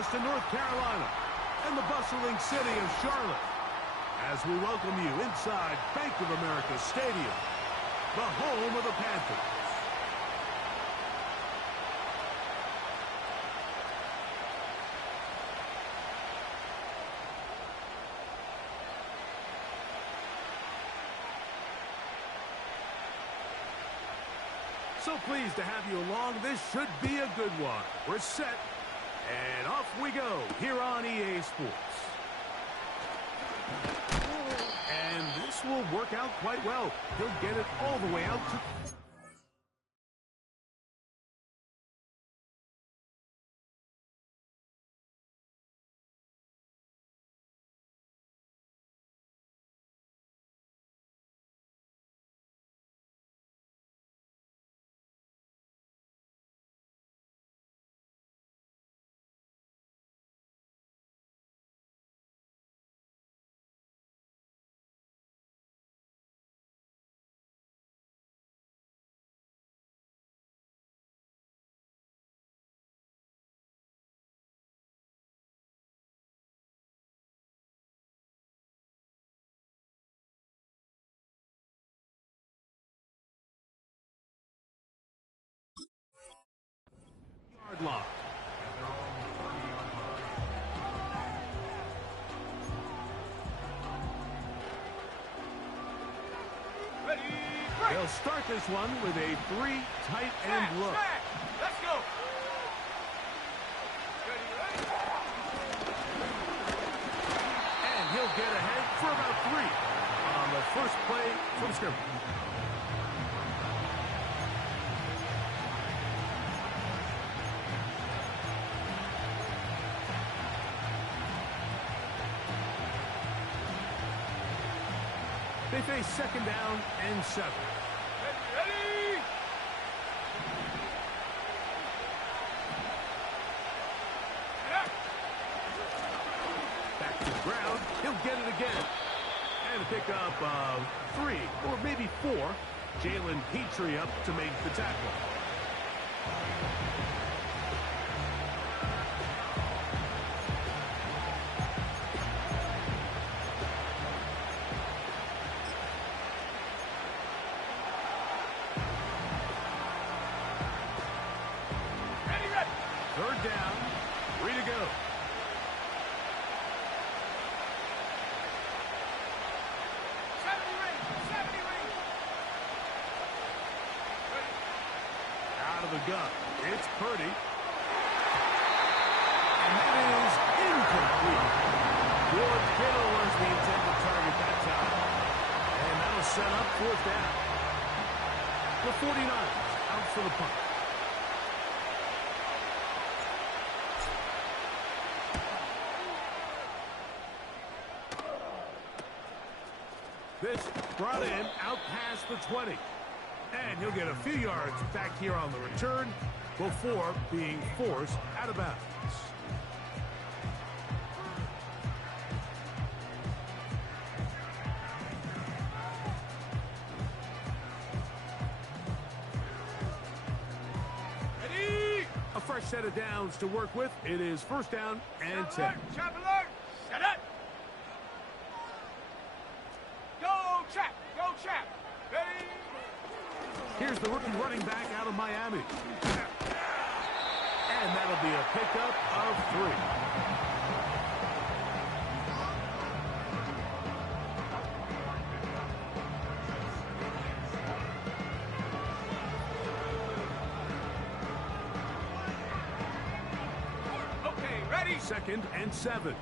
us to North Carolina and the bustling city of Charlotte as we welcome you inside Bank of America Stadium, the home of the Panthers. So pleased to have you along. This should be a good one. We're set, and off we go here on EA Sports. And this will work out quite well. He'll get it all the way out to... Line. Ready, they'll start this one with a three tight end look. Let's go. Ready. And he'll get ahead for about 3 on the first play from scrimmage. They face second down and 7. Ready. Back to the ground. He'll get it again. And a pickup of 3 or maybe 4. Jalen Petrie up to make the tackle. Third down, 3 to go. Out of the gun, it's Purdy. And that is incomplete. George Kittle was the intended target that time. And that'll set up 4th down. The 49ers out for the punt. This brought in out past the 20. And he'll get a few yards back here on the return before being forced out of bounds. Ready. A fresh set of downs to work with. It is 1st down and 10. Trap alert. Set up. Go trap. Go trap. Ready. Here's the rookie running back out of Miami. And that'll be a pickup of 3. Okay, ready. 2nd and 7.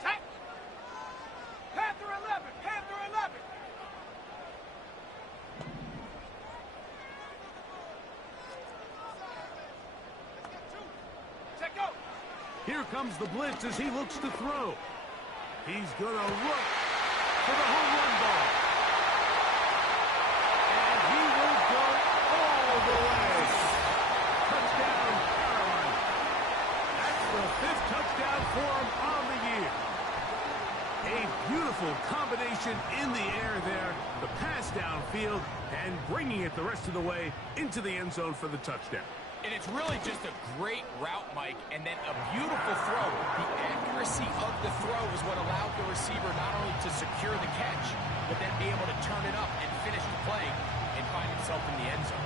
Set. Panther 11. Panther 11. Set go. Here comes the blitz as he looks to throw. He's going to look for the home run ball. And he will go all the way. Touchdown, Carolina. That's the 5th touchdown for him on the year. A beautiful combination in the air there. The pass downfield and bringing it the rest of the way into the end zone for the touchdown. And it's really just a great route, Mike, and then a beautiful throw. The accuracy of the throw is what allowed the receiver not only to secure the catch, but then be able to turn it up and finish the play and find himself in the end zone.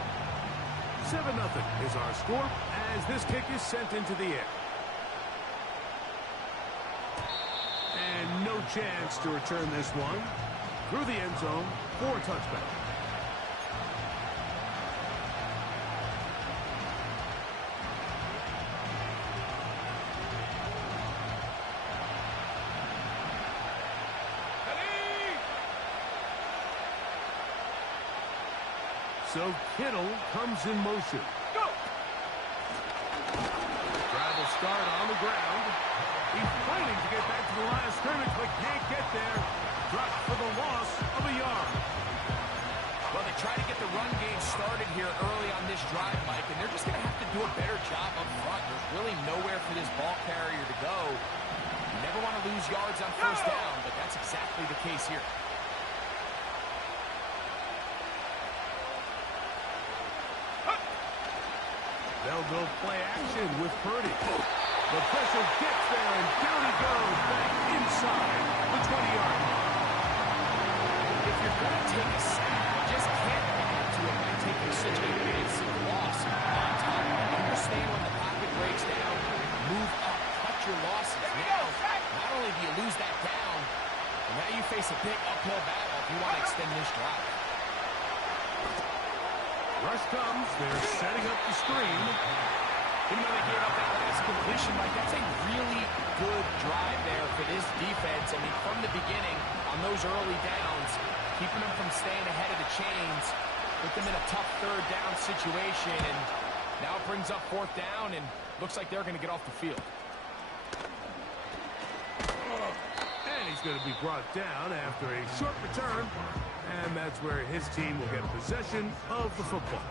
7-0 is our score as this kick is sent into the air. And no chance to return this one. Through the end zone for a touchback. So Kittle comes in motion. Go! Drive will start on the ground. He's fighting to get back to the line of scrimmage, but can't get there. Dropped for the loss of a yard. Well, they try to get the run game started here early on this drive, Mike, and they're just going to have to do a better job up front. There's really nowhere for this ball carrier to go. You never want to lose yards on first down, but that's exactly the case here. They'll go play action with Purdy. The pressure gets there, and down he goes back inside the 20-yard line. If you're going to take a sack, you just can't add to it by taking such a massive loss on top. Understand when the pocket breaks down, move up, cut your losses. Now, not only do you lose that down, but now you face a big uphill battle if you want to extend this drive. Rush comes. They're setting up the screen. Even though they gave up that last completion, Mike, that's a really good drive there for this defense. I mean, from the beginning, on those early downs, keeping them from staying ahead of the chains, put them in a tough third down situation, and now it brings up fourth down, and looks like they're going to get off the field. And he's going to be brought down after a short return. And that's where his team will get possession of the football.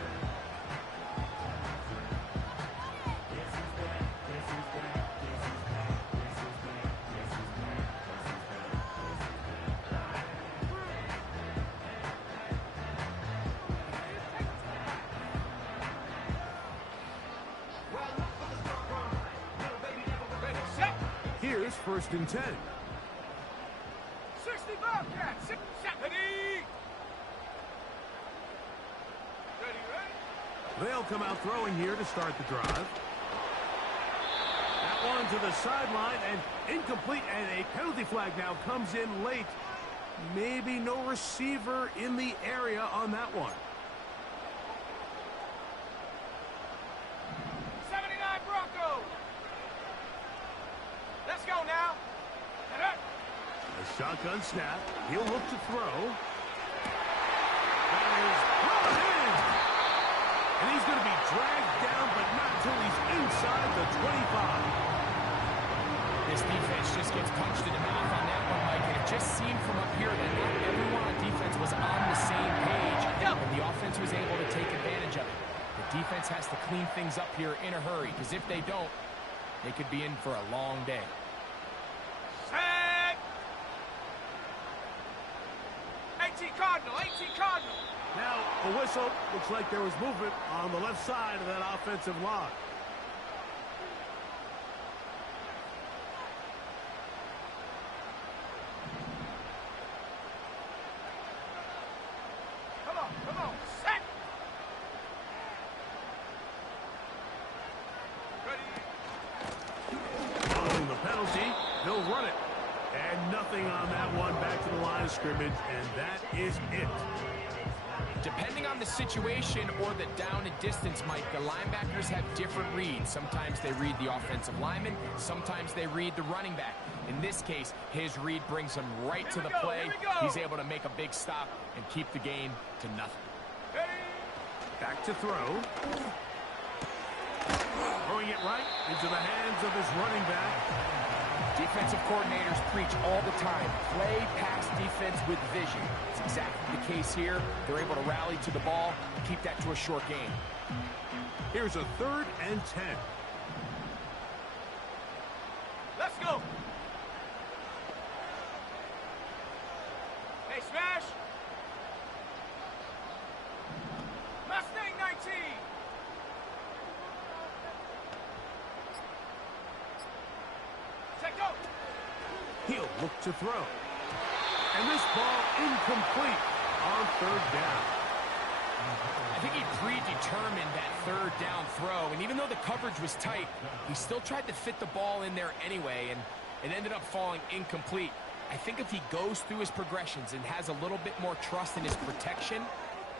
Here's 1st and 10. 65 cats. Ready? They'll come out throwing here to start the drive. That one to the sideline and incomplete, and a penalty flag now comes in late. Maybe no receiver in the area on that one. 79 Broncos. Let's go now. A shotgun snap. He'll look to throw. That is brought in. And he's going to be dragged down, but not until he's inside the 25. This defense just gets punched in the mouth on that one, Mike, and it just seemed from up here that not everyone on defense was on the same page, and the offense was able to take advantage of it. The defense has to clean things up here in a hurry, because if they don't, they could be in for a long day. Set. 18 Cardinal, 18 Cardinal. Now, a whistle. Looks like there was movement on the left side of that offensive line. Come on, set. Ready? Following the penalty, they'll run it. And nothing on that one. Back to the line of scrimmage, and that is it. Depending on the situation or the down and distance, Mike, the linebackers have different reads. Sometimes they read the offensive lineman. Sometimes they read the running back. In this case, his read brings him right to the play. He's able to make a big stop and keep the game to nothing. Ready? Back to throw. Throwing it right into the hands of his running back. Defensive coordinators preach all the time, play pass defense with vision. It's exactly the case here. They're able to rally to the ball and keep that to a short game. Here's a 3rd and 10. Let's go. Hey, smash. Mustang 19. look to throw. And this ball incomplete on third down. I think he predetermined that third down throw, and even though the coverage was tight, he still tried to fit the ball in there anyway, and it ended up falling incomplete. I think if he goes through his progressions and has a little bit more trust in his protection,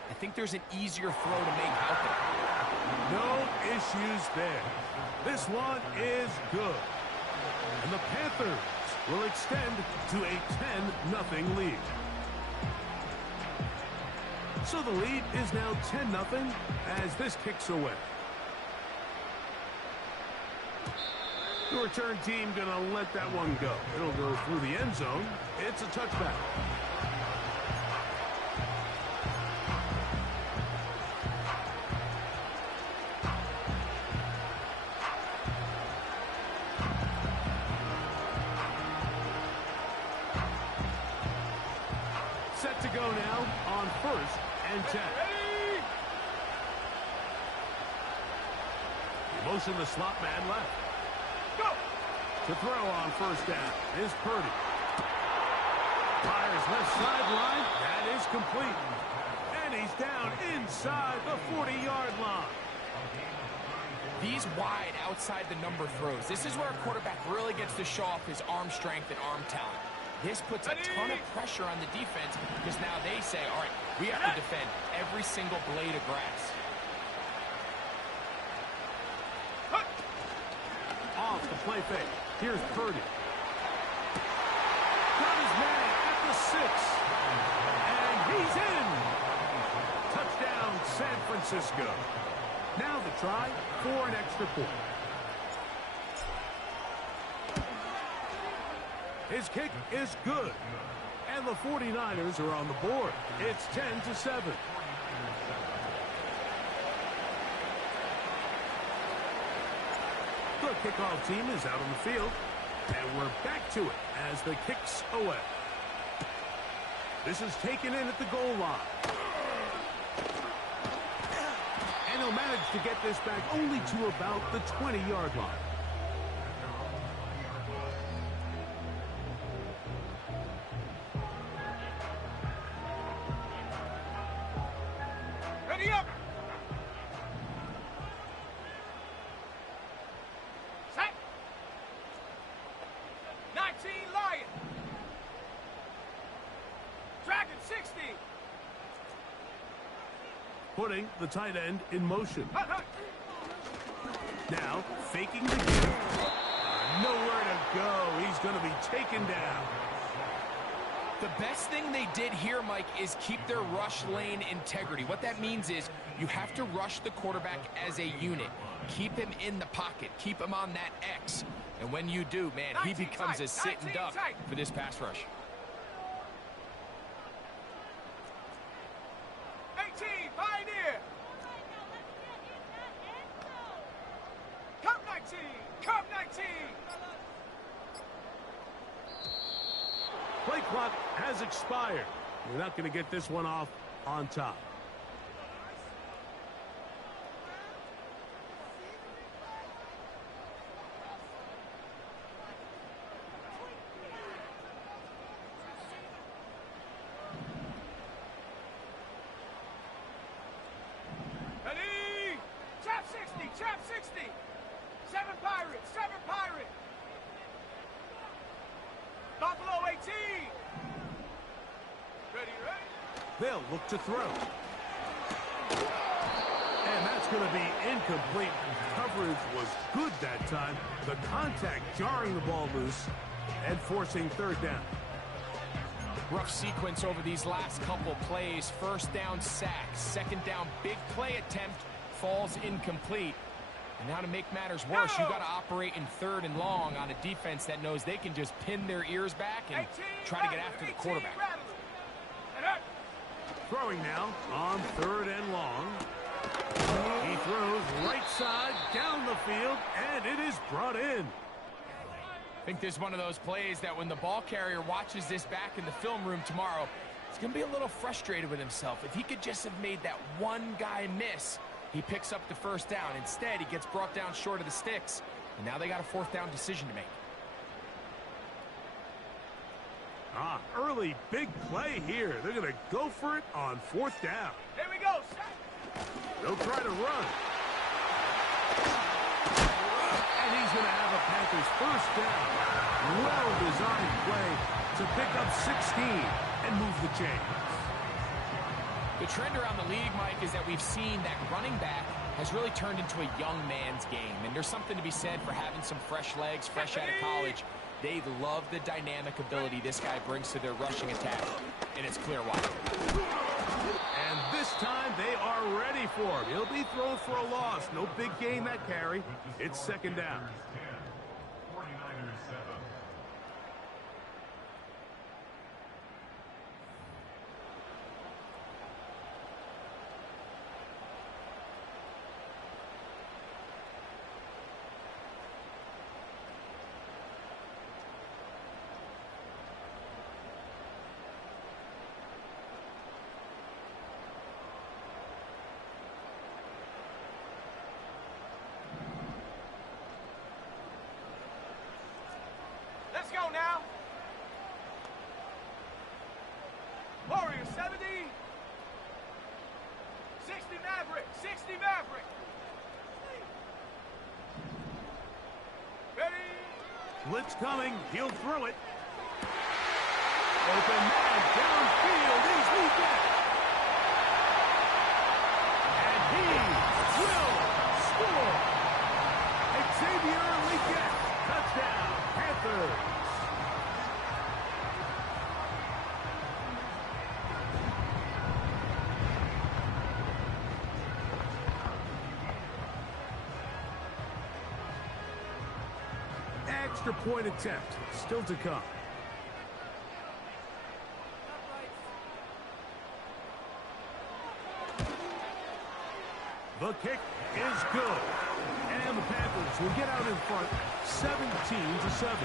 I think there's an easier throw to make out there. No issues there. This one is good. And the Panthers will extend to a 10-0 lead. So the lead is now 10-0 as this kicks away. The return team going to let that one go. It'll go through the end zone. It's a touchback. Set to go now on 1st and 10. Motion the slot man left. Go! To throw on 1st down is Purdy. Fires left sideline. That is complete. And he's down inside the 40-yard line. These wide outside the number throws, this is where a quarterback really gets to show off his arm strength and arm talent. This puts a ton of pressure on the defense because now they say, all right, we have to defend every single blade of grass. Off the play fake. Here's Purdy. Got his man at the 6. And he's in. Touchdown, San Francisco. Now the try for an extra point. His kick is good. And the 49ers are on the board. It's 10-7. The kickoff team is out on the field. And we're back to it as the kick's away. This is taken in at the goal line. And he'll manage to get this back only to about the 20-yard line. Ready up! Set! 19 Lion! Dragon 60! Putting the tight end in motion. Hut, hut. Now, faking the give. Nowhere to go. He's going to be taken down. The best thing they did here, Mike, is keep their rush lane integrity. What that means is you have to rush the quarterback as a unit. Keep him in the pocket. Keep him on that X. And when you do, man, he becomes a sitting duck for this pass rush. 18 Pioneer! Come 19! Come 19! Play clock has expired. We're not going to get this one off on top. Ready! Trap 60! Trap 60! 7 Pirates! 7 Pirates! Buffalo 18! Ready, ready? They'll look to throw. And that's going to be incomplete. Coverage was good that time. The contact jarring the ball loose and forcing third down. Rough sequence over these last couple plays. First down sack. Second down big play attempt falls incomplete. And now to make matters worse, you got to operate in 3rd and long on a defense that knows they can just pin their ears back and try to get after the quarterback. Throwing now on 3rd and long. He throws right side down the field, and it is brought in. I think this is one of those plays that when the ball carrier watches this back in the film room tomorrow, he's going to be a little frustrated with himself. If he could just have made that one guy miss, he picks up the first down. Instead, he gets brought down short of the sticks, and now they got a 4th down decision to make. Early big play here. They're going to go for it on 4th down. Here we go, set. They'll try to run. And he's going to have a Panthers first down. Well-designed play to pick up 16 and move the chains. The trend around the league, Mike, is that we've seen that running back has really turned into a young man's game. And there's something to be said for having some fresh legs, fresh out of college. They love the dynamic ability this guy brings to their rushing attack. And it's clear why. And this time they are ready for him. He'll be thrown for a loss. No big gain that carry. It's 2nd down. Let's go now. Warrior 70. 60 Maverick. 60 Maverick. Ready. Blitz coming. He'll throw it. Open man downfield. He's leaping. And he will score. Xavier Legette. Touchdown, Panthers. Extra point attempt still to come. The kick is good. And the Panthers will get out in front 17-7.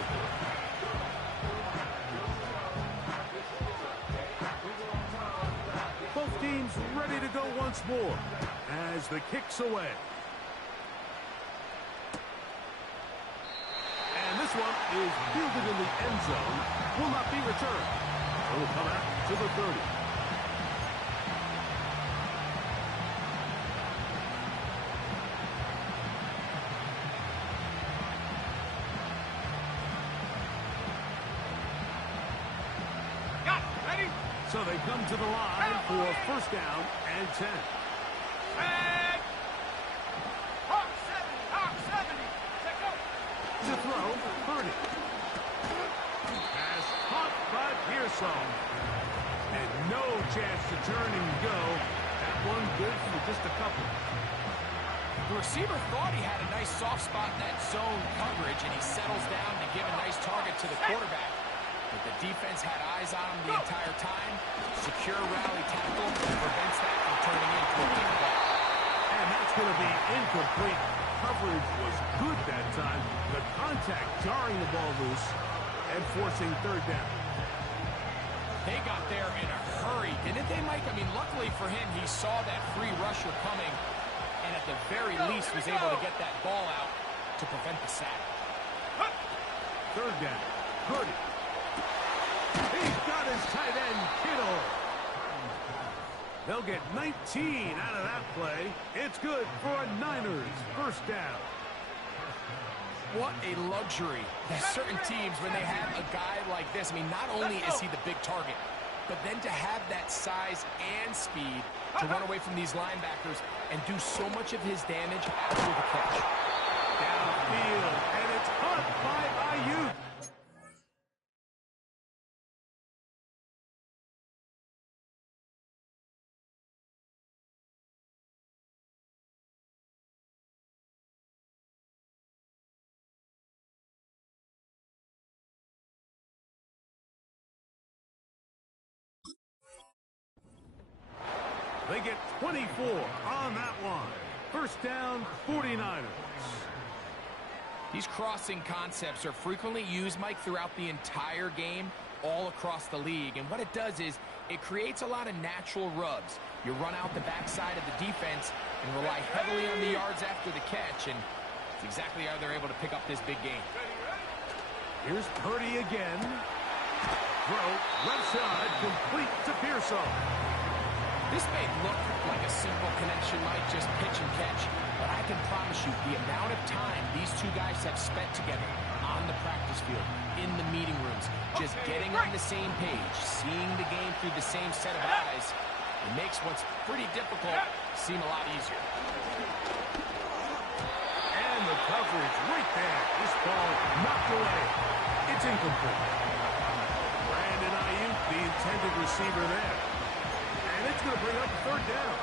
Both teams ready to go once more as the kick's away. And this one is fielded in the end zone. Will not be returned. It will come out to the 30. So they come to the line for 1st down and 10. And Hawk 70. Check out. To throw, Purdy. Pass caught by Pearsall. And no chance to turn and go. That one good for just a couple. The receiver thought he had a nice soft spot in that zone coverage, and he settles down to give a nice target to the quarterback. But the defense had eyes on him the entire time. Secure rally tackle prevents that from turning into a big play. And that's going to be incomplete. Coverage was good that time. The contact jarring the ball loose and forcing 3rd down. They got there in a hurry, didn't they, Mike? I mean, luckily for him, he saw that free rusher coming and at the very least was able to get that ball out to prevent the sack. 3rd down. Purdy. He's got his tight end, Kittle. They'll get 19 out of that play. It's good for a Niners 1st down. What a luxury that certain teams, when they have a guy like this, I mean, not only is he the big target, but then to have that size and speed to run away from these linebackers and do so much of his damage after the catch. Downfield, and it's caught by Ayuk. They get 24 on that one. 1st down, 49ers. These crossing concepts are frequently used, Mike, throughout the entire game, all across the league. And what it does is it creates a lot of natural rubs. You run out the backside of the defense and rely heavily on the yards after the catch, and it's exactly how they're able to pick up this big game. Here's Purdy again. throw, left side, complete to Pearsall. This may look like a simple connection, Mike, just pitch and catch, but I can promise you the amount of time these two guys have spent together on the practice field, in the meeting rooms, just getting on the same page, seeing the game through the same set of eyes, it makes what's pretty difficult seem a lot easier. And the coverage right there. This ball knocked away. It's incomplete. Brandon Ayuk, the intended receiver there. And it's going to bring up third down.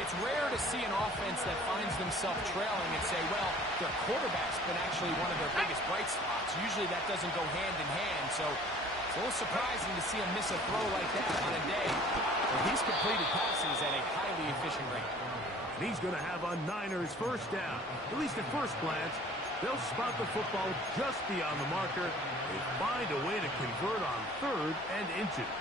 It's rare to see an offense that finds themselves trailing and say, well, their quarterback's been actually one of their biggest bright spots. Usually that doesn't go hand in hand, so it's a little surprising to see him miss a throw like that on a day where he's completed passes at a highly efficient rate. He's going to have a Niners first down. At least at first glance, they'll spot the football just beyond the marker and find a way to convert on third and inches.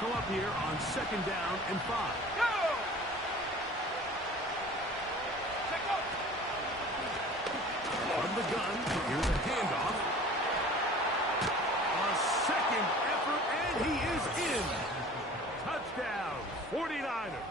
Come up here on second down and 5. Go! Check up! From the gun, here's a handoff. A second effort, and he is in. Touchdown, 49ers.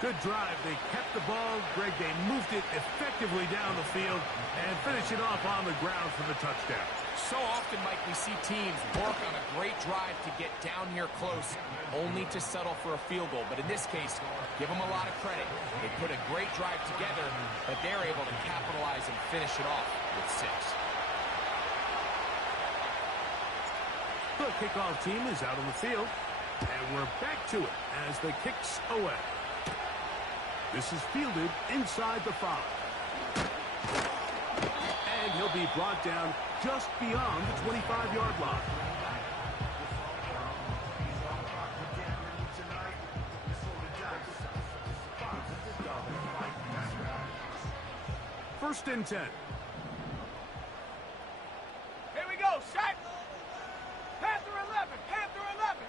Good drive. They kept the ball. Greg, they moved it effectively down the field and finish it off on the ground for the touchdown. So often, Mike, we see teams work on a great drive to get down here close, only to settle for a field goal. But in this case, give them a lot of credit. They put a great drive together, but they're able to capitalize and finish it off with 6. The kickoff team is out on the field, and we're back to it as the kick's away. This is fielded inside the 5. And he'll be brought down just beyond the 25-yard line. First and 10. Here we go, set! Panther 11, Panther 11!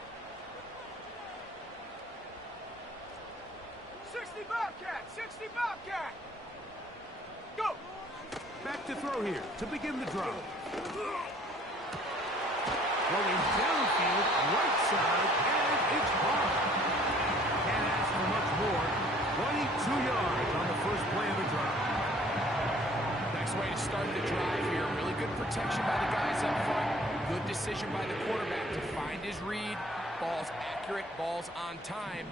60 Bobcat, 60 Bobcat! Go! Back to throw here to begin the drive. Throwing downfield, right side, and it's caught. Can't ask for much more. 22 yards on the first play of the drive. Nice way to start the drive here. Really good protection by the guys up front. Good decision by the quarterback to find his read. Ball's accurate, ball's on time.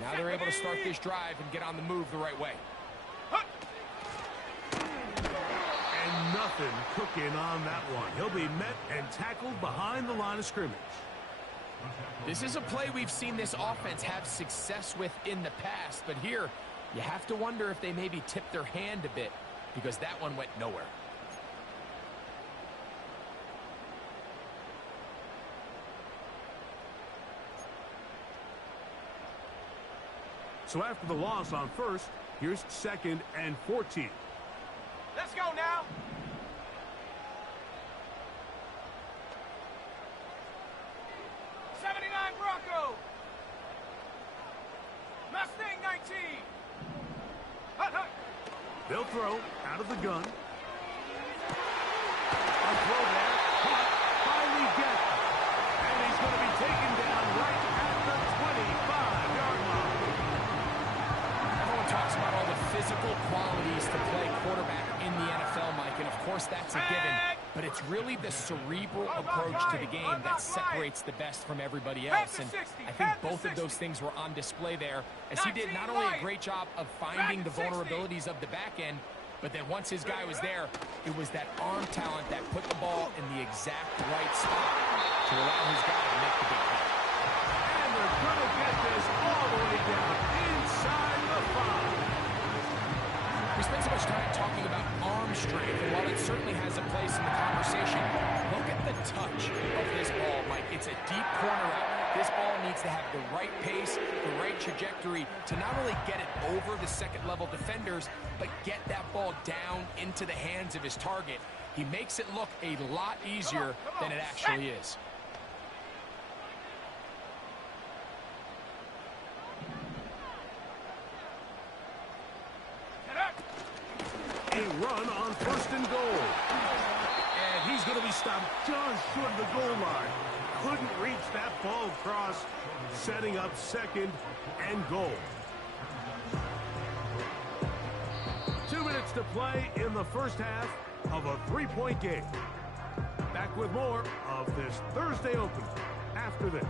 Now they're able to start this drive and get on the move the right way. And nothing cooking on that one. He'll be met and tackled behind the line of scrimmage. This is a play we've seen this offense have success with in the past, but here you have to wonder if they maybe tipped their hand a bit because that one went nowhere. So after the loss on first, here's second and 14. Let's go now! '79 Bronco! Mustang 19! Hut, hut! They'll throw out of the gun. A throw there. Caught by Legette. And he's going to be taken down right at the 25-yard line. Everyone talks about all the physical qualities to play quarterback in the NFL, Mike, and of course that's a given. But it's really the cerebral approach to the game that separates the best from everybody else. And I think both of those things were on display there, as he did not only a great job of finding the vulnerabilities of the back end, but then once his guy was there, it was that arm talent that put the ball in the exact right spot to allow his guy to make the big play. And they're going to get this all the way down inside the 5. We spend so much time talking about arm strength, and while it certainly has a place in the conversation, look at the touch of this ball, Mike. It's a deep corner out. This ball needs to have the right pace, the right trajectory to not only get it over the second-level defenders, but get that ball down into the hands of his target. He makes it look a lot easier than it actually is. A run on 1st and goal. And he's going to be stopped just short of the goal line. Couldn't reach that ball across, setting up 2nd and goal. 2 minutes to play in the first half of a 3-point game. Back with more of this Thursday opener after this.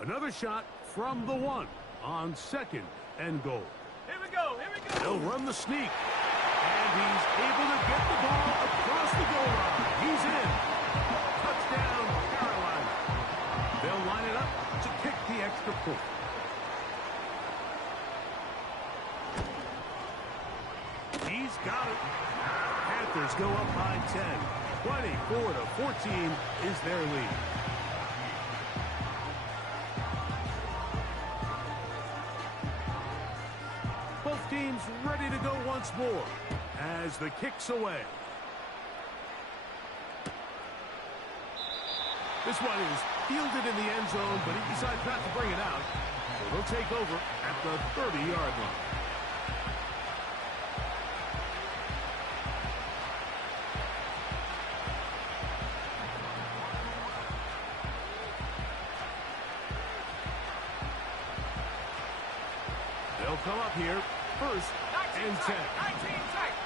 Another shot from the 1 on 2nd and goal. Here we go, here we go. They'll run the sneak. And he's able to get the ball across the goal line. He's in. Touchdown, Carolina. They'll line it up to kick the extra point. He's got it. Panthers go up by 10. 24-14 is their lead. Both teams ready to go once more as the kick's away. This one is fielded in the end zone, but he decides not to bring it out. So they'll take over at the 30-yard line. They'll come up here, 1st and 10. 19 tight.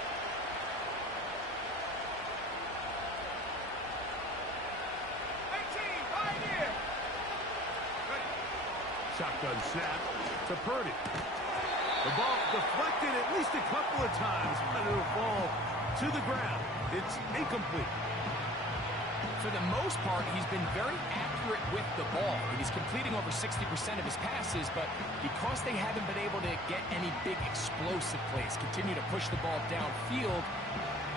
Shotgun snap to Purdy. The ball deflected at least a couple of times, but it'll fall to the ground. It's incomplete. For the most part, he's been very accurate with the ball. He's completing over 60% of his passes, but because they haven't been able to get any big explosive plays, continue to push the ball downfield,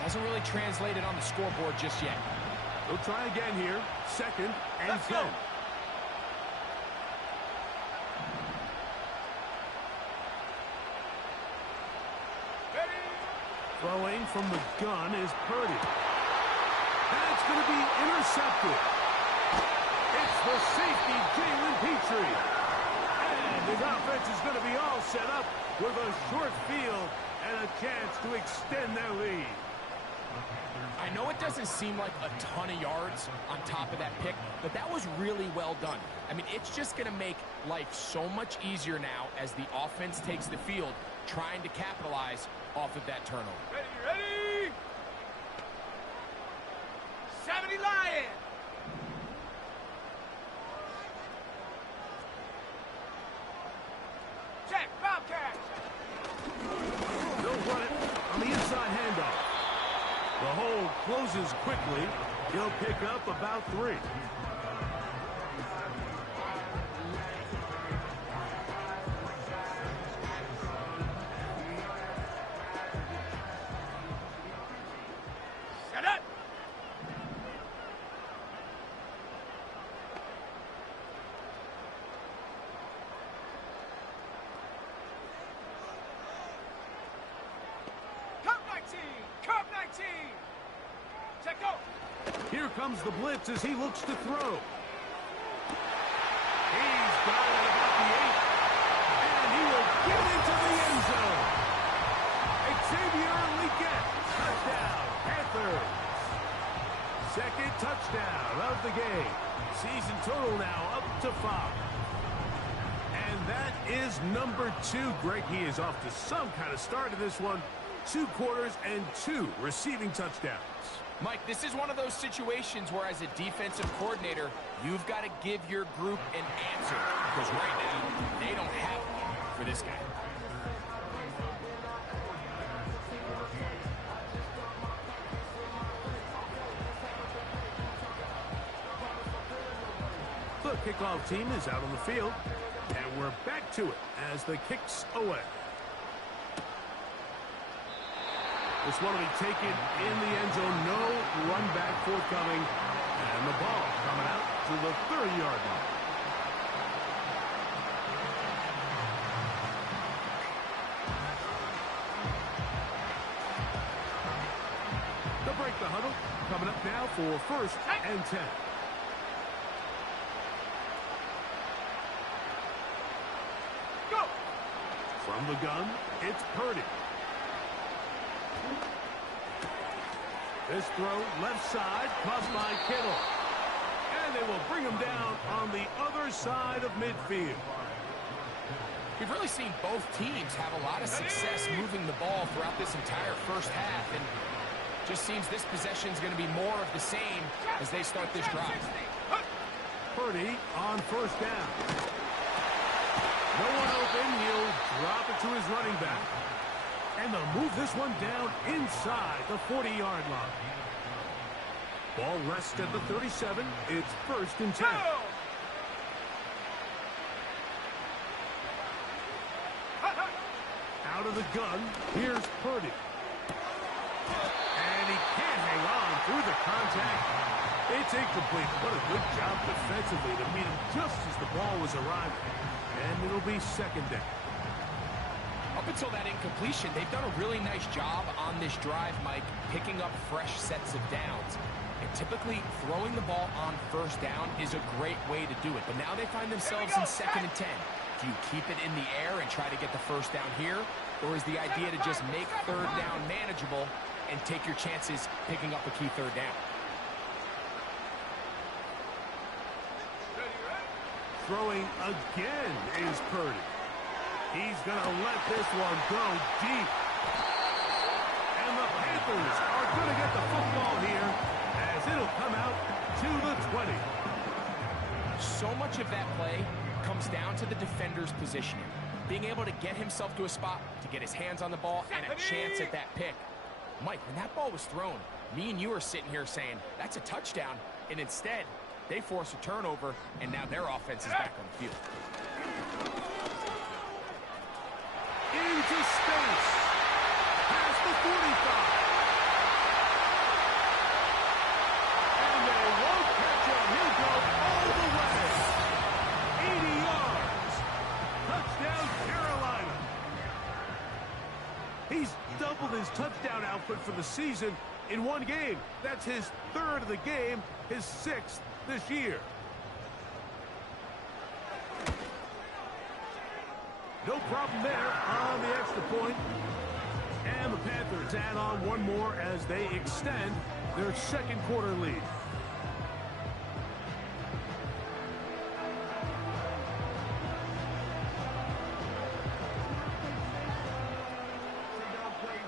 hasn't really translated on the scoreboard just yet. They'll try again here, 2nd and 10. Let's go. Throwing from the gun is Purdy. That's going to be intercepted. It's the safety, Jalen Petrie. And his offense is going to be all set up with a short field and a chance to extend their lead. I know it doesn't seem like a ton of yards on top of that pick, but that was really well done. I mean, it's just going to make life so much easier now as the offense takes the field, trying to capitalize off of that turnover. Ready? 70 Lions. Check, Bobcat. They'll run it on the inside handoff. The hole closes quickly. He'll pick up about 3. Set up. Cup 19. Cup 19. Check go. Here comes the blitz as he looks to throw. He's got it at about the 8. And he will get into the end zone. Xavier Legette. Touchdown, Panthers. 2nd touchdown of the game. Season total now up to 5. And that is number 2. Greg, he is off to some kind of start in this one. 2 quarters and 2 receiving touchdowns. Mike, this is one of those situations where as a defensive coordinator, you've got to give your group an answer. Because right now, they don't have one for this guy. kickoff team is out on the field. And we're back to it as the kick's away. This one will be taken in the end zone. No run back forthcoming. And the ball coming out to the 30-yard line. They'll break the huddle. Coming up now for 1st and 10. Go! From the gun, it's Purdy. This throw left side, caught by Kittle. And they will bring him down on the other side of midfield. We've really seen both teams have a lot of success moving the ball throughout this entire first half, and just seems this possession is going to be more of the same as they start this drive. Purdy on 1st down. No one open. He'll drop it to his running back. And they'll move this one down inside the 40-yard line. Ball rests at the 37. It's 1st and 10. Out of the gun, here's Purdy. And he can't hang on through the contact. It's incomplete. What a good job defensively to meet him just as the ball was arriving. And it'll be 2nd down. Up until that incompletion, they've done a really nice job on this drive, Mike, picking up fresh sets of downs. And typically, throwing the ball on 1st down is a great way to do it. But now they find themselves in 2nd and 10. Do you keep it in the air and try to get the 1st down here? Or is the idea to just make 3rd down manageable and take your chances picking up a key 3rd down? Throwing again is Purdy. He's going to let this one go deep. And the Panthers are going to get the football here as it'll come out to the 20. So much of that play comes down to the defender's positioning. Being able to get himself to a spot, to get his hands on the ball, and a chance at that pick. Mike, when that ball was thrown, me and you are sitting here saying, that's a touchdown. And instead, they force a turnover, and now their offense is back on the field. Into space. Past the 45. And they won't catch him. He'll go all the way. 80 yards. Touchdown, Carolina. He's doubled his touchdown output for the season in one game. That's his 3rd of the game, his 6th this year. No problem there on the extra point. And the Panthers add on one more as they extend their 2nd quarter lead.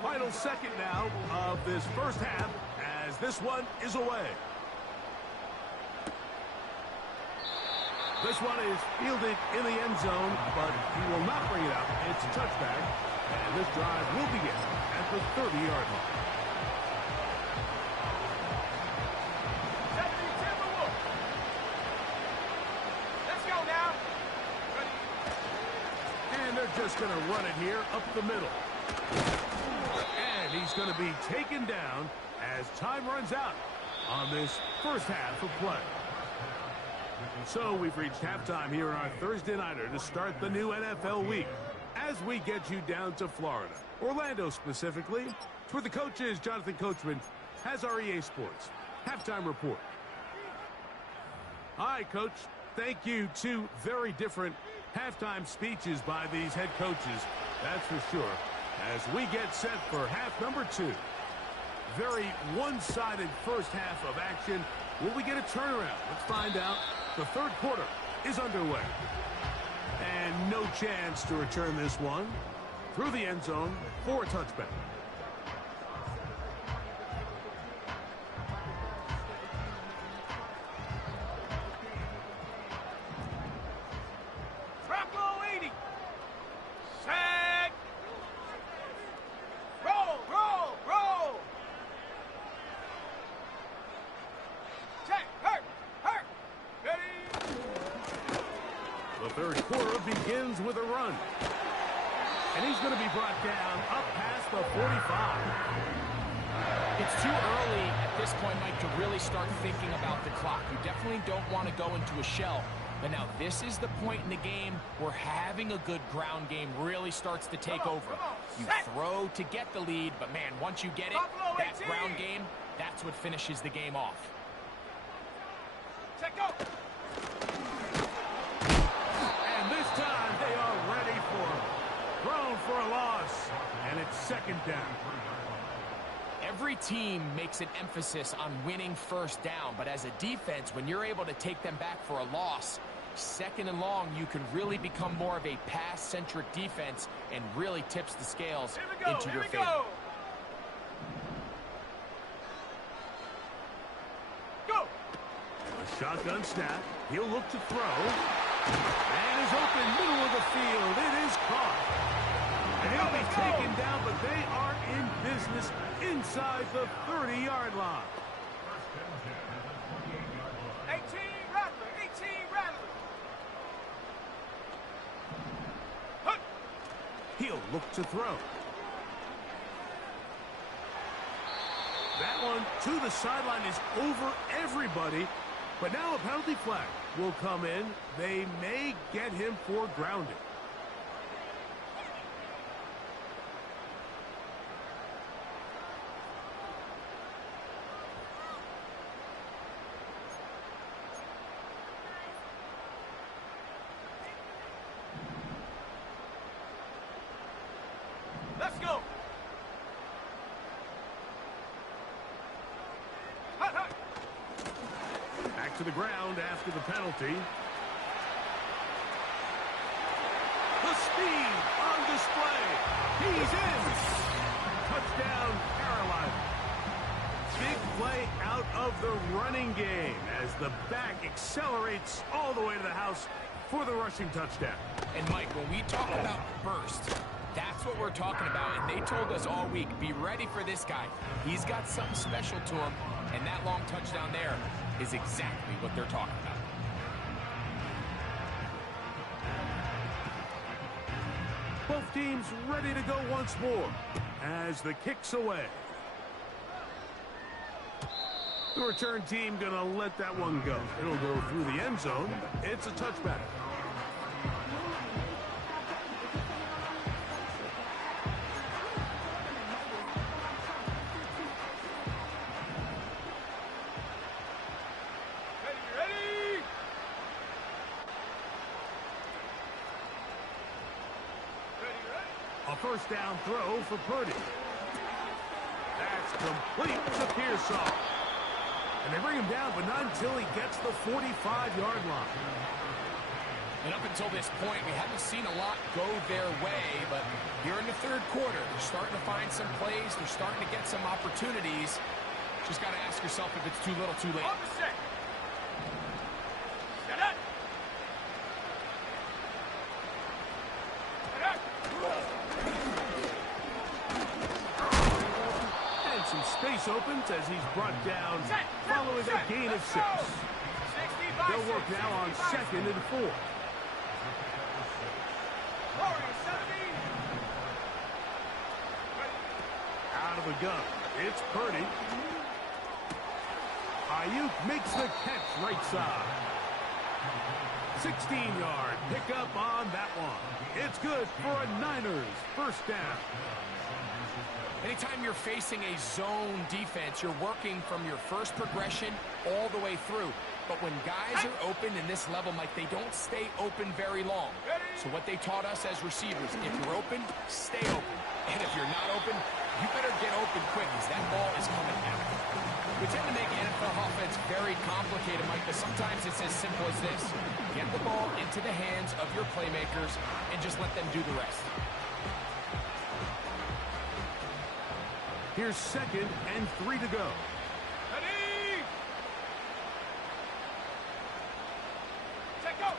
Final 2nd now of this first half as this one is away. This one is fielded in the end zone, but he will not bring it out. It's a touchback, and this drive will begin at the 30-yard line. Let's go now. And they're just going to run it here up the middle. And he's going to be taken down as time runs out on this first half of play. So we've reached halftime here on our Thursday Nighter to start the new NFL week as we get you down to Florida, Orlando specifically. For the coaches, Jonathan Coachman has our EA Sports halftime report. All right, Coach, thank you. 2 very different halftime speeches by these head coaches, that's for sure, as we get set for half number 2. Very one-sided first half of action. Will we get a turnaround? Let's find out. The 3rd quarter is underway. And no chance to return this one through the end zone for a touchback. Bronco 80. Set. Roll, roll, roll. Check, hurt. Ready. third quarter begins with a run. And he's going to be brought down up past the 45. It's too early at this point, Mike, to really start thinking about the clock. You definitely don't want to go into a shell. But now this is the point in the game where having a good ground game really starts to take over. You throw to get the lead, but man, once you get it, that ground game, that's what finishes the game off. Check go. And this time they are ready for him. Thrown for a loss, and it's second down. Every team makes an emphasis on winning first down, but as a defense, when you're able to take them back for a loss, second and long, you can really become more of a pass-centric defense and really tips the scales into your favor. Go! A shotgun snap. He'll look to throw. And is open middle of the field. It is caught. And he'll be taken down, but they are in business inside the 30-yard line. 18 Rattler, 18 Rattler. Hup. He'll look to throw. That one to the sideline is over everybody. But now a penalty flag will come in. They may get him for grounding. Let's go. Hut, hut. Back to the ground after the penalty. The speed on display. He's in. Touchdown, Carolina. Big play out of the running game as the back accelerates all the way to the house for the rushing touchdown. And Mike, when we talk about burst, that's what we're talking about, and they told us all week, be ready for this guy. He's got something special to him, and that long touchdown there is exactly what they're talking about. Both teams ready to go once more as the kick's away. The return team going to let that one go. It'll go through the end zone. It's a touchback. A first down throw for Purdy. That's complete to Pearsall. And they bring him down, but not until he gets the 45-yard line. And up until this point, we haven't seen a lot go their way, but here in the third quarter, they're starting to find some plays. They're starting to get some opportunities. Just got to ask yourself if it's too little, too late. On the set. Set up. Set up. And some space opens as he's brought down following a gain of 6. They'll work now on 2nd and 4. Out of the gun. It's Purdy. Ayuk makes the catch right side. 16-yard pickup on that one. It's good for a Niners first down. Anytime you're facing a zone defense, you're working from your first progression all the way through. But when guys are open in this level, Mike, they don't stay open very long. So what they taught us as receivers, if you're open, stay open. And if you're not open, you better get open quick because that ball is coming out. We tend to make NFL offense very complicated, Mike, but sometimes it's as simple as this. Get the ball into the hands of your playmakers and just let them do the rest. Here's 2nd and 3 to go. Ready. Check go.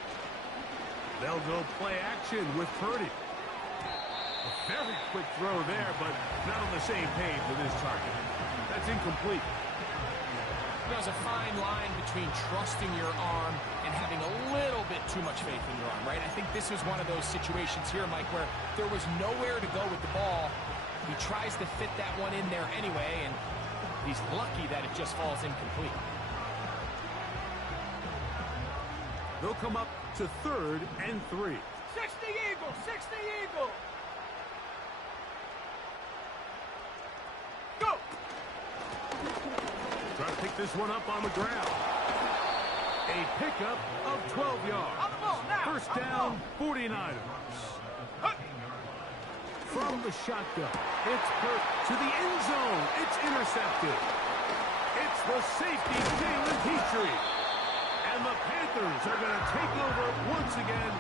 They'll go play action with Purdy. A very quick throw there, but not on the same page with his target. That's incomplete. There's a fine line between trusting your arm and having a little bit too much faith in your arm, right? I think this was one of those situations here, Mike, where there was nowhere to go with the ball. He tries to fit that one in there anyway, and he's lucky that it just falls incomplete. They'll come up to 3rd and 3. 60 Eagles, 60 Eagles. Go. Try to pick this one up on the ground. A pickup of 12 yards. On the ball now. First down, 49ers. From the shotgun, it's put to the end zone. It's intercepted. It's the safety, Jalen Petrie. And the Panthers are going to take over once again,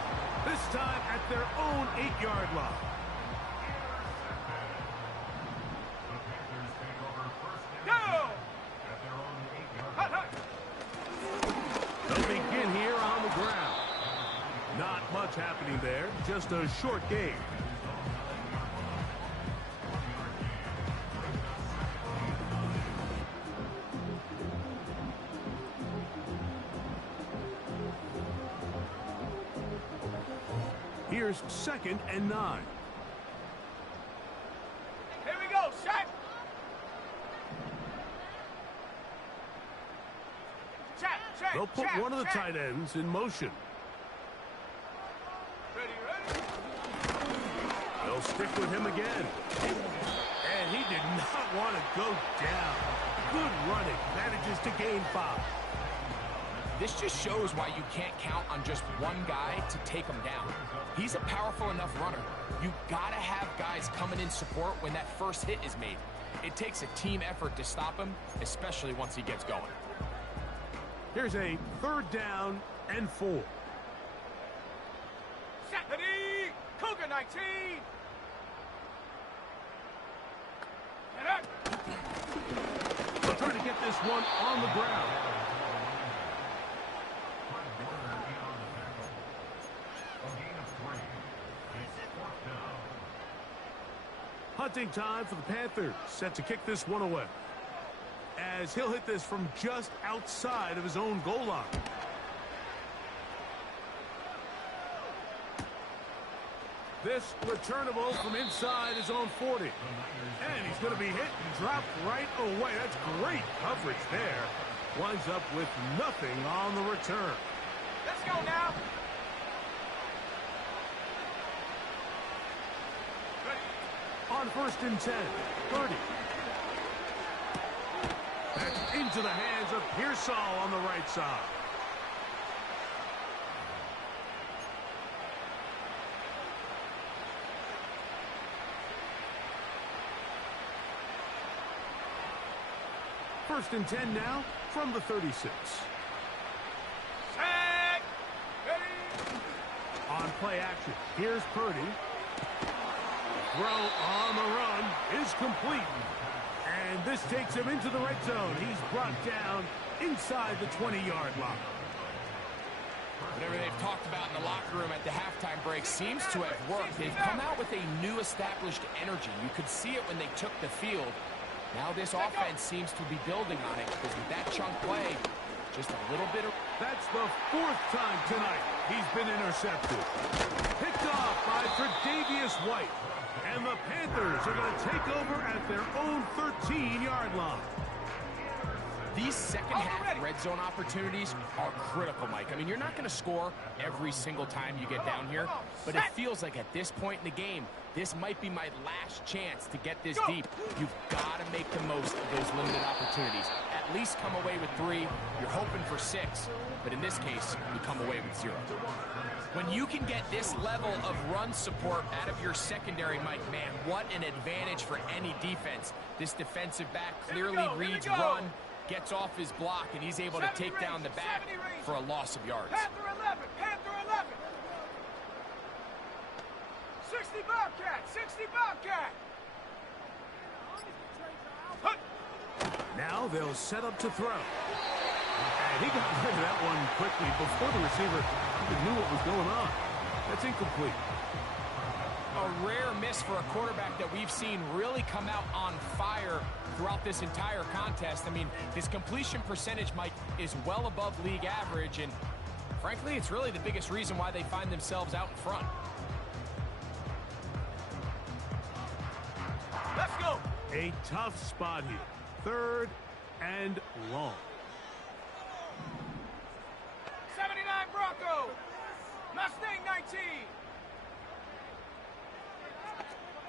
this time at their own 8-yard line. Go. They'll begin here on the ground. Not much happening there, just a short game. Here's 2nd and 9. Here we go, set. Check. They'll put one of the tight ends in motion. Ready. They'll stick with him again. And he did not want to go down. Good running. Manages to gain 5. This just shows why you can't count on just one guy to take him down. He's a powerful enough runner. You gotta have guys coming in support when that first hit is made. It takes a team effort to stop him, especially once he gets going. Here's a 3rd down and 4. Ready. Cougar 19. Get up. They'll try to get this one on the ground. Hunting time for the Panthers, set to kick this one away. As he'll hit this from just outside of his own goal line. This returnable from inside his own 40. And he's going to be hit and dropped right away. That's great coverage there. Winds up with nothing on the return. Let's go now. On 1st and 10, 30. That's into the hands of Pearsall on the right side. First and 10 now from the 36. Set. Ready. On play action, here's Purdy. Throw on the run is complete. And this takes him into the red zone. He's brought down inside the 20-yard line. Whatever they've talked about in the locker room at the halftime break seems to have worked. They've come out with a new established energy. You could see it when they took the field. Now this offense seems to be building on it because with that chunk play, just a little bit of... That's the 4th time tonight he's been intercepted. Picked off by Tre'Davious White. And the Panthers are going to take over at their own 13-yard line. These second-half red zone opportunities are critical, Mike. I mean, you're not going to score every single time you get down here, but it feels like at this point in the game, this might be my last chance to get this deep. You've got to make the most of those limited opportunities. At least come away with 3. You're hoping for 6, but in this case, you come away with 0. When you can get this level of run support out of your secondary, Mike, man, what an advantage for any defense. This defensive back clearly reads run, gets off his block, and he's able to take down the back for a loss of yards. Panther 11, Panther 11. 60 Bobcat, 60 Bobcat. Now they'll set up to throw. And he got rid of that one quickly before the receiver even knew what was going on. That's incomplete. A rare miss for a quarterback that we've seen really come out on fire throughout this entire contest. I mean, his completion percentage, Mike, is well above league average, and frankly, it's really the biggest reason why they find themselves out in front. Let's go. A tough spot here. 3rd and long. 79 Bronco. Mustang 19.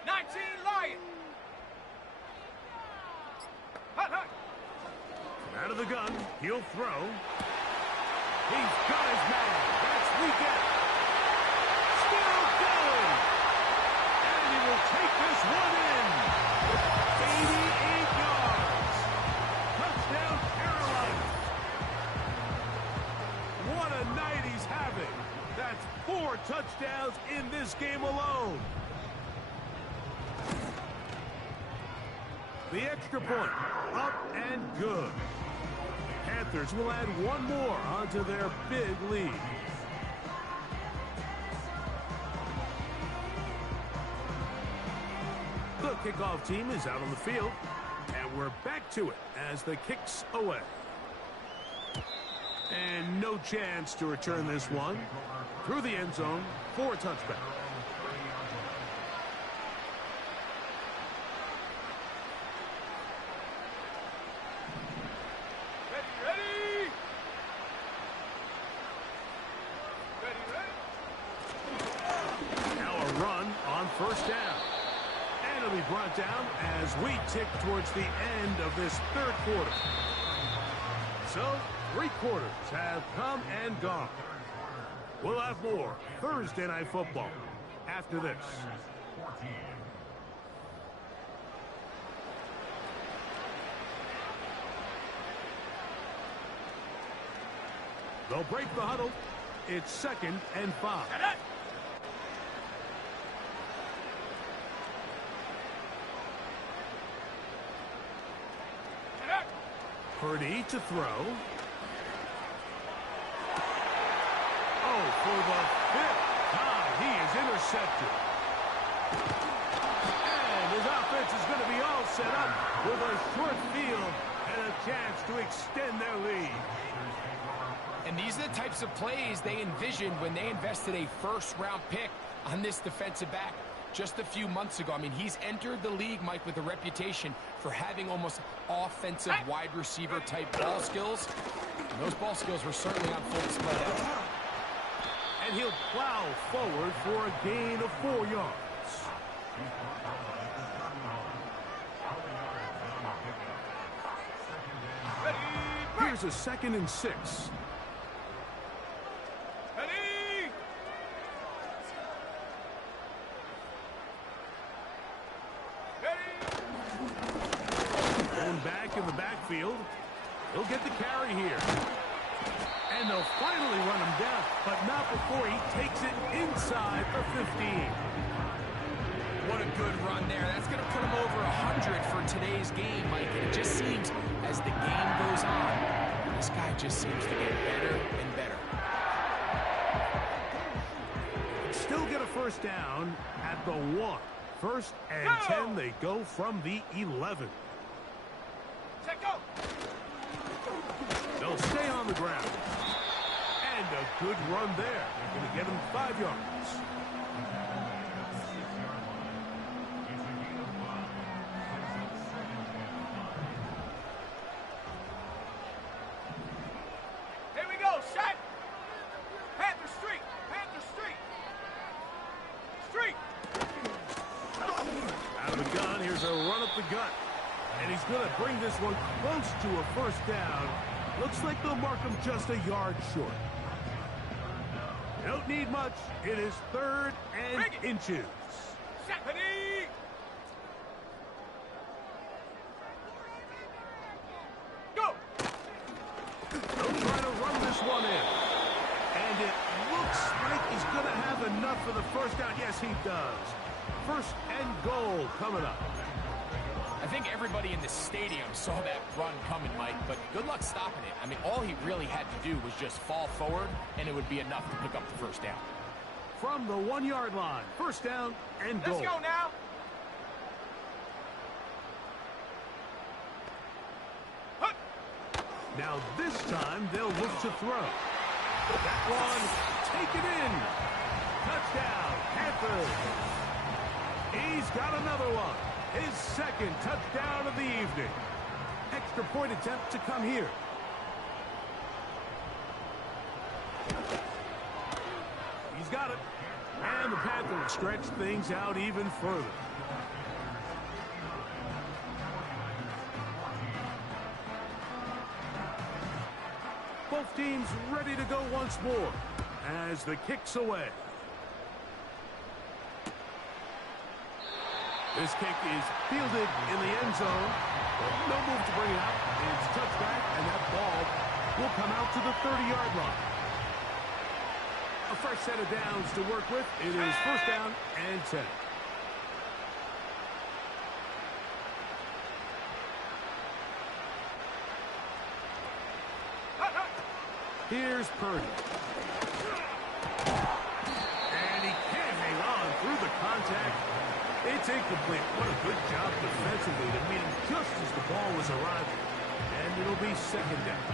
19 Lion. Hut, hut. Out of the gun, he'll throw. He's got his man. That's weekend. Still going. And he will take this one in. 88 yards. Touchdown, Carolina. What a night he's having. That's 4 touchdowns in this game alone. The extra point, up and good. Panthers will add one more onto their big lead. The kickoff team is out on the field, and we're back to it as the kick's away. And no chance to return this one. Through the end zone for a touchback. First down. And it'll be brought down as we tick towards the end of this 3rd quarter. So, 3 quarters have come and gone. We'll have more Thursday Night Football after this. They'll break the huddle. It's 2nd and 5. Purdy to throw. Oh, for the 5th time, he is intercepted. And his offense is going to be all set up with a short field and a chance to extend their lead. And these are the types of plays they envisioned when they invested a 1st-round pick on this defensive back just a few months ago. I mean, he's entered the league, Mike, with a reputation for having almost offensive wide receiver type ball skills. And those ball skills were certainly on full display that time. And he'll plow forward for a gain of 4 yards. Here's a 2nd and 6. Back in the backfield. He'll get the carry here. And they'll finally run him down, but not before he takes it inside the 15. What a good run there. That's going to put him over 100 for today's game, Mike. And it just seems as the game goes on, this guy just seems to get better and better. Still get a 1st down at the 1. 1st and 10, they go from the 11. They'll stay on the ground. And a good run there. They're going to get him 5 yards. Here we go, set. Panther Street. Panther Street. Street. Out of the gun, here's a run up the gut. And he's going to bring this one close to a 1st down. Looks like they'll mark him just a yard short. Don't need much. It is 3rd and inches. Stephanie! Go! They'll try to run this one in. And it looks like he's going to have enough for the 1st down. Yes, he does. 1st and goal coming up. I think everybody in the stadium saw that run coming, Mike, but good luck stopping it. I mean, all he really had to do was just fall forward, and it would be enough to pick up the 1st down. From the 1-yard line, 1st down and goal. Let's go now. Now this time they'll look to throw. That one, take it in. Touchdown, Panthers. He's got another one. His second touchdown of the evening. Extra point attempt to come here. He's got it. And the Panthers stretch things out even further. Both teams ready to go once more as the kick's away. This kick is fielded in the end zone. No move to bring it out. It's touchback, and that ball will come out to the 30-yard line. A fresh set of downs to work with. It is first down and 10. Here's Purdy. And he can't hang on through the contact. It's incomplete. What a good job defensively to meet him just as the ball was arriving. And it'll be second down.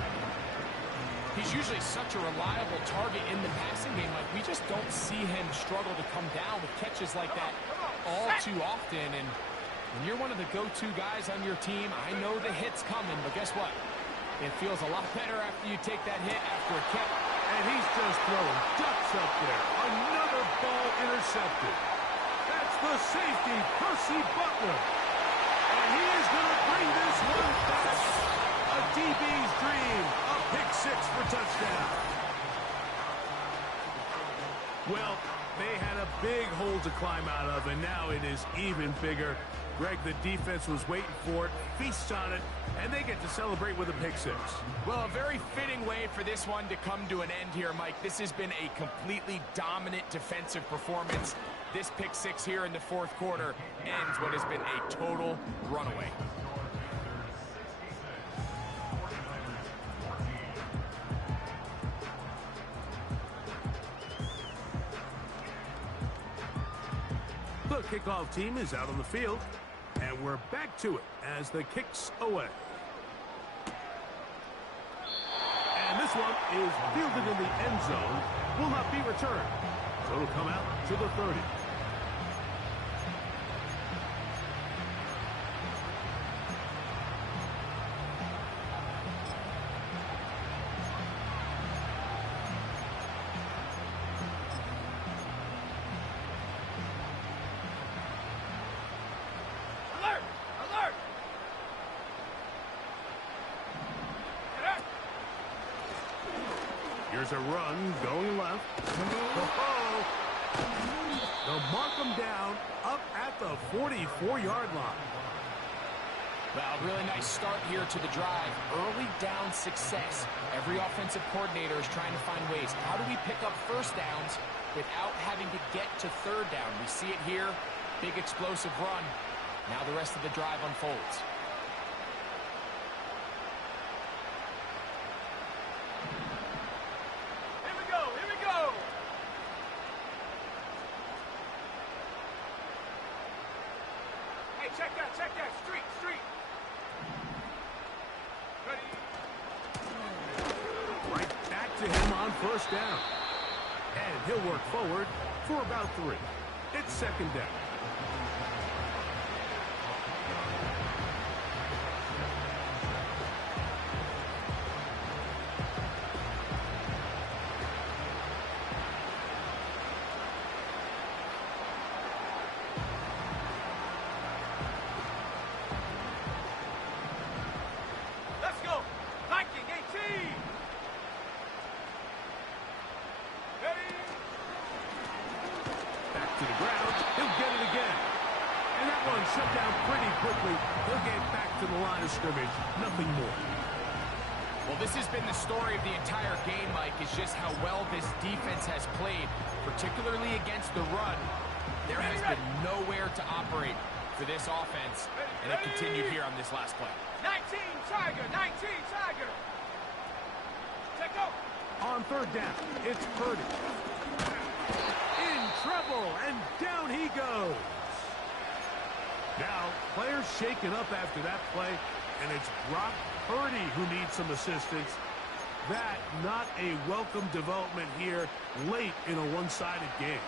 He's usually such a reliable target in the passing game. Like, we just don't see him struggle to come down with catches like that all too often. And when you're one of the go-to guys on your team, I know the hit's coming, but guess what? It feels a lot better after you take that hit after a catch. And he's just throwing ducks up there. Another ball intercepted. That's the safety, Percy Butler. And he is going to bring this one back. A DB's dream. A pick six for touchdown. Well, they had a big hole to climb out of, and now it is even bigger. Greg, the defense was waiting for it, feasts on it, and they get to celebrate with a pick six. Well, a very fitting way for this one to come to an end here, Mike. This has been a completely dominant defensive performance. This pick six here in the fourth quarter ends what has been a total runaway. The kickoff team is out on the field, and we're back to it as the kick's away. And this one is fielded in the end zone, will not be returned. So it'll come out to the 30. Here's a run going left. Oh, they'll mark them down up at the 44-yard line. Well, really nice start here to the drive. Early down success. Every offensive coordinator is trying to find ways. How do we pick up first downs without having to get to third down? We see it here. Big explosive run. Now the rest of the drive unfolds. Check that, street. Ready? Right back to him on first down. And he'll work forward for about 3. It's second down. To the ground, he'll get it again. And that one shut down pretty quickly. He'll get back to the line of scrimmage. Nothing more. Well, this has been the story of the entire game, Mike, is just how well this defense has played, particularly against the run. There has been nowhere to operate for this offense, and it continued here on this last play. 19 Tiger. Check go. On third down, it's Purdy. Trouble, and down he goes. Now, players shaken up after that play, and it's Brock Purdy who needs some assistance. That not a welcome development here late in a one-sided game.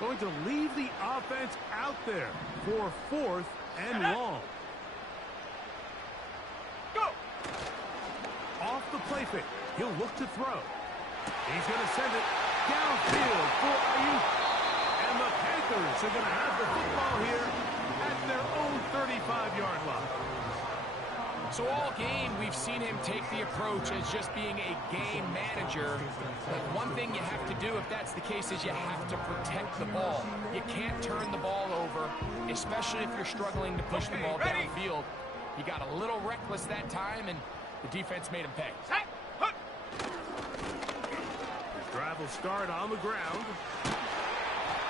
Going to leave the offense out there for 4th and long. Go! Off the play fake. He'll look to throw. He's going to send it downfield for Ayuk. And the Panthers are going to have the football here at their own 35-yard line. So all game, we've seen him take the approach as just being a game manager. But one thing you have to do if that's the case is you have to protect the ball. You can't turn the ball over, especially if you're struggling to push the ball downfield. He got a little reckless that time, and the defense made him pay. His drive will start on the ground.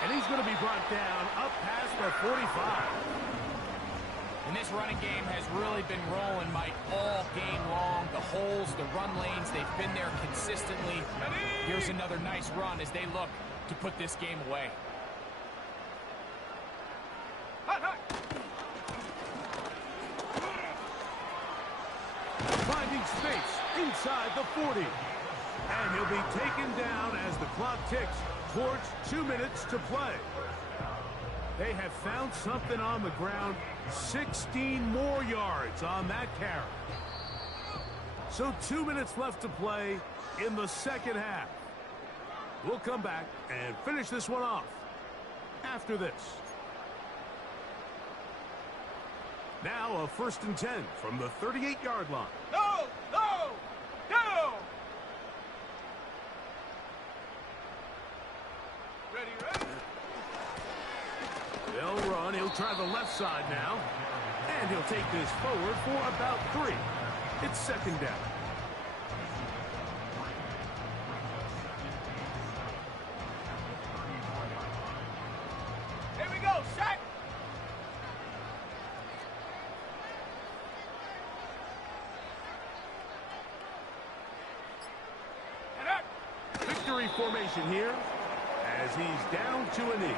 And he's going to be brought down up past the 45. And this running game has really been rolling, Mike, all game long. The holes, the run lanes, they've been there consistently. Here's another nice run as they look to put this game away. Finding space inside the 40. And he'll be taken down as the clock ticks towards 2 minutes to play. They have found something on the ground. 16 more yards on that carry. So 2 minutes left to play in the second half. We'll come back and finish this one off after this. Now a 1st and 10 from the 38-yard line. No! No! No! Ready? They'll run. He'll try the left side now. And he'll take this forward for about 3. It's 2nd down. Here we go, set! Victory formation here as he's down to a knee.